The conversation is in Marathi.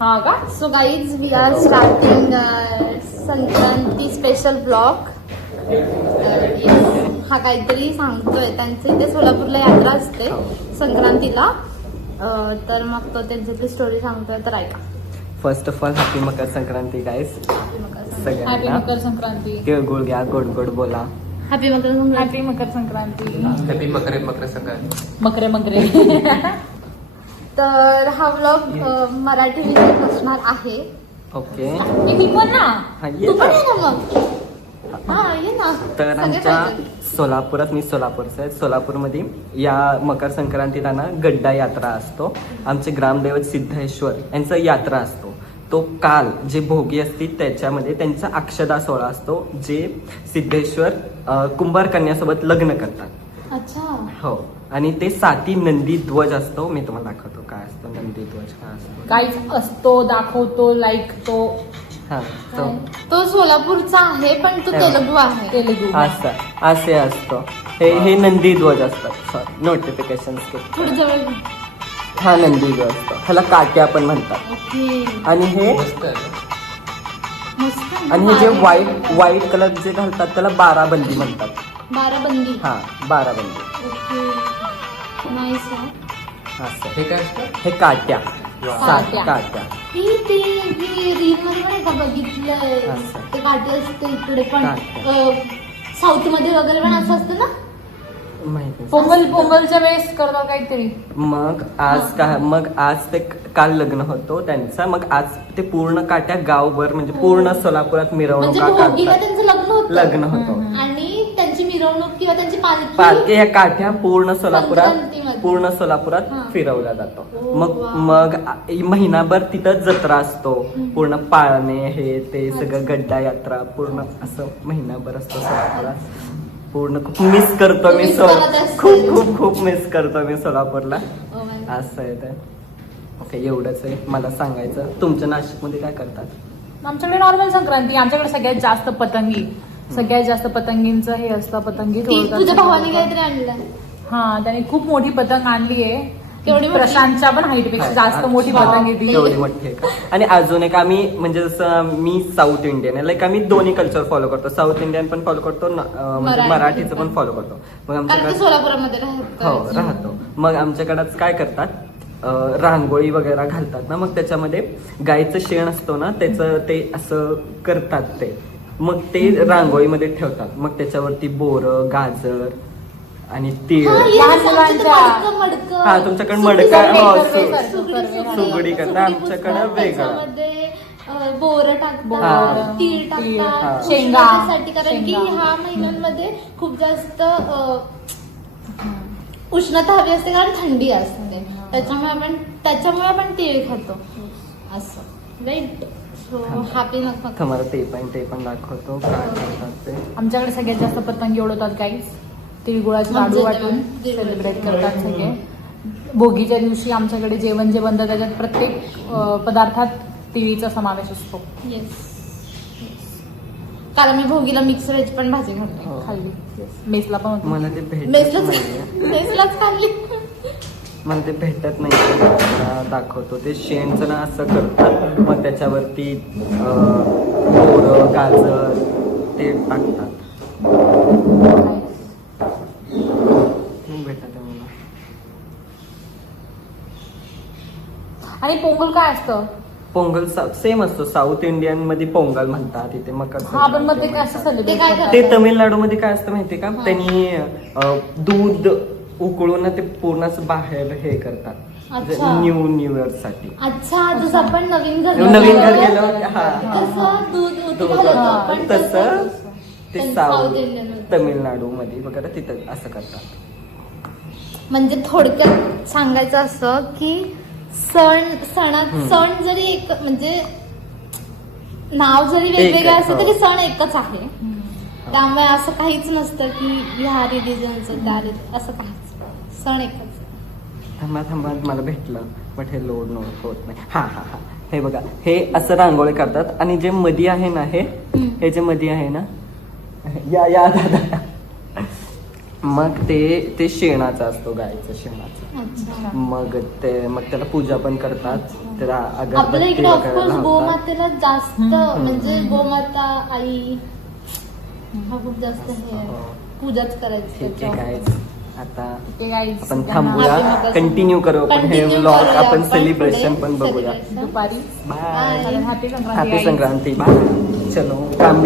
हा का? So guys we are starting Sankranti special blog. हा काहीतरी सांगतोय, त्यांच्या इथे सोलापूरला यात्रा असते संक्रांतीला. तर मग तो त्यांची स्टोरी सांगतोय, तर ऐका. First of all happy Makar Sankranti guys happy सगळ्यांना. मकर संक्रांती. तिळगुळ घ्या, गोड गोड बोला. Happy Makar Sankranti. Happy Makar Sankranti. Happy Makar Sankranti. मकरे मकरे. तर हा ब्लॉग मराठी विषय असणार आहे. ओके. मी पण ना. हा, तू ये पण ना. ये ना मग. हा ये ना. तर सगळे आमच्या पाहिजे. सोलापुरात, मी सोलापूरचा आहे, सोलापूरमध्ये या मकर संक्रांतीला ना गड्डा यात्रा असतो. आमचे ग्रामदैवत सिद्धेश्वर यांचा यात्रा असतो. तो काल जे भोगी असते त्याच्यामध्ये त्यांचा अक्षदा सोहळा असतो, जे सिद्धेश्वर कुंभार कन्यासोबत लग्न करतात. अच्छा. हो. आणि ते 7 नंदी ध्वज असतो. मी तुम्हाला दाखवतो काय असतो नंदी ध्वज. काय असतो काहीच असतो, दाखवतो, लाईक तो. हा तो तो सोलापूरचा आहे, पण तो तेलुगू आहे. तेलुगू. असे असतो. हे नंदी ध्वज असतात. Sorry, notification. थोडं जवळ घे. हा नंदी ध्वज असतो, ह्याला काट्या पण म्हणतात. ओके. आणि हे मस्त आहे. मस्त. आणि हे जे व्हाईट कलर जे घालतात त्याला 12 बंदी म्हणतात. 12 बंदी. हा 12 बंदी. ओके. नाईस. असं हे काय असतं? हे काट्या. वा. 7 काट्या. मी रील मध्ये नाही का बघितलंय, असं. ते काटे असते इकडे पण. काटे. साऊथ मध्ये वगैरे पण असं असतं ना. माहिती नाही. पोंगलच्या वेळेस करतात काहीतरी. मग आज ते काल लग्न होतो त्यांचा. मग आज ते पूर्ण काट्या गावभर म्हणजे पूर्ण सोलापुरात म्हणजे मिरवणुका भोगीला काढतात. त्यांचं लग्न होतं. आणि त्यांची मिरवणूक किंवा त्यांची पालखी ह्या काठ्या पूर्ण संक्रांतीमध्ये. सोलापुरात हा. फिरवला जातो. ओ, मग वा. मग महिनाभर तिथं जत्रा असतो. पूर्ण पाळणे हे ते सगळं गड्डा यात्रा पूर्ण असं महिनाभर असतो सोलापुरात. पूर्ण खूप मिस करतो मी खूप मिस करतो मी सोलापूरला. असं आहे ते. ओके, एवढंच आहे मला सांगायचं. तुमच्या नाशिकमध्ये काय करतात? आमच्याकडे नॉर्मल संक्रांती. आमच्याकडे सगळ्यात जास्त पतंगी. सगळ्यात जास्त पतंगींचं हे असतं. पतंगी तुझ्या भावाने काहीतरी आणलं. हा, त्याने खूप मोठी पतंग आणली आहे. केवढी मोठी? प्रशांतच्या पण हाईट पेक्षा जास्त मोठी पतंग आहे ती. एवढी मोठी आहे का? आणि अजून एक आम्ही म्हणजे जसं मी साऊथ इंडियन आहे, लाईक आम्ही दोन्ही कल्चर फॉलो करतो. साऊथ इंडियन पण फॉलो करतो, म्हणजे मराठीचं पण फॉलो करतो. मग कारण की आमच्याकडे सोलापुरामध्ये राहतो. मग आमच्याकडे काय करतात, रांगोळी वगैरे घालतात ना. मग त्याच्यामध्ये गायचं शेण असतो ना, त्याचं ते असं करतात ते. मग ते रांगोळीमध्ये ठेवतात. मग त्याच्यावरती बोरं, गाजर आणि तीळ. हा, तुमच्याकडे मडका. सुगडी करतात. आमच्याकडे वेगळं. बोरं टाकतात, तीळ टाकतात शेंगासाठी. कारण की ह्या महिन्यांमध्ये खूप जास्त उष्णता हवी असते, कारण थंडी असते. त्याच्यामुळे आपण तीळ खातो. असं राईट. हॅपी मकर. मला ते पण दाखवतो काय करतात ते. आमच्याकडे सगळ्यात जास्त पतंगी उडवतात गाईज. तिळगुळाचे लाडू वाटून सेलिब्रेट करतात सगळे. भोगीच्या दिवशी आमच्याकडे जेवण जे बनतं त्याच्यात प्रत्येक पदार्थात तिळीचा समावेश असतो. येस. कारण मी भोगीला मिक्स व्हेज पण भाजी घालते. खाल्ली. मेसला पण होती. मला ते भेटत नाहीये. मेसलाच खाल्ली. मला ते भेटत नाही. दाखवतो ते शेणचं ना असं करतात. मग त्याच्यावरती बोरं, गाजर ते टाकतात. भेटत आहे मला. आणि पोंगल काय असतं? पोंगल सेम असतो. साऊथ इंडियन मध्ये पोंगल म्हणतात, इथे मकर. हा, पण मग ते कसं ते सेलिब्रेट काय करतात? ते तमिळनाडूमध्ये काय असतं माहितीये का, त्यांनी दूध उकळून ते पूर्ण असं बाहेर हे करतात. अच्छा. न्यू इयर साठी. अच्छा, जसं आपण नवीन घर गेलं. हा, तसं दूध दूध. घालतो आपण, तसं ते South साऊथ Indian मध्ये. तमिळनाडू मध्ये वगैरे तिथं असं करतात. म्हणजे थोडक्यात सांगायचं असं की सण जरी एक म्हणजे नाव जरी वेगवेगळं असलं तरी सण एकच आहे. त्यामुळे असं काहीच नसतं की ह्या रिलीजनचं त्या असं काहीच. सण एकच. थांबा मला भेटलं, बट हे लोड होत नाही. हा, हे बघा, हे असं रांगोळी करतात. आणि जे मधी आहे ना, हे जे मधी आहे ना, या दादा, मग ते शेणाचा असतो, गायचं शेणाचा. अच्छा. मग त्याला पूजा पण करतात, त्याला आपल्या अगरबत्ती इकडे वगैरे ऑफकोर्स लावतात. गोमातेला जास्त म्हणजे गोमाता आई हा खूप जास्त हे आहे. हो. पूजाच करायची ठीक आहे त्याच्यावर. guys. आता ते guys, आपण त्यांना थांबूया, Happy Mother's Day. कंटिन्यू करू आपण हे Continue व्लॉग, करूया आपण आपण सेलिब्रेशन पुढे पण बघूया. celebration. दुपारी bye. Happy Sankranti happy guys. Sankranti. Bye. चलो काम भी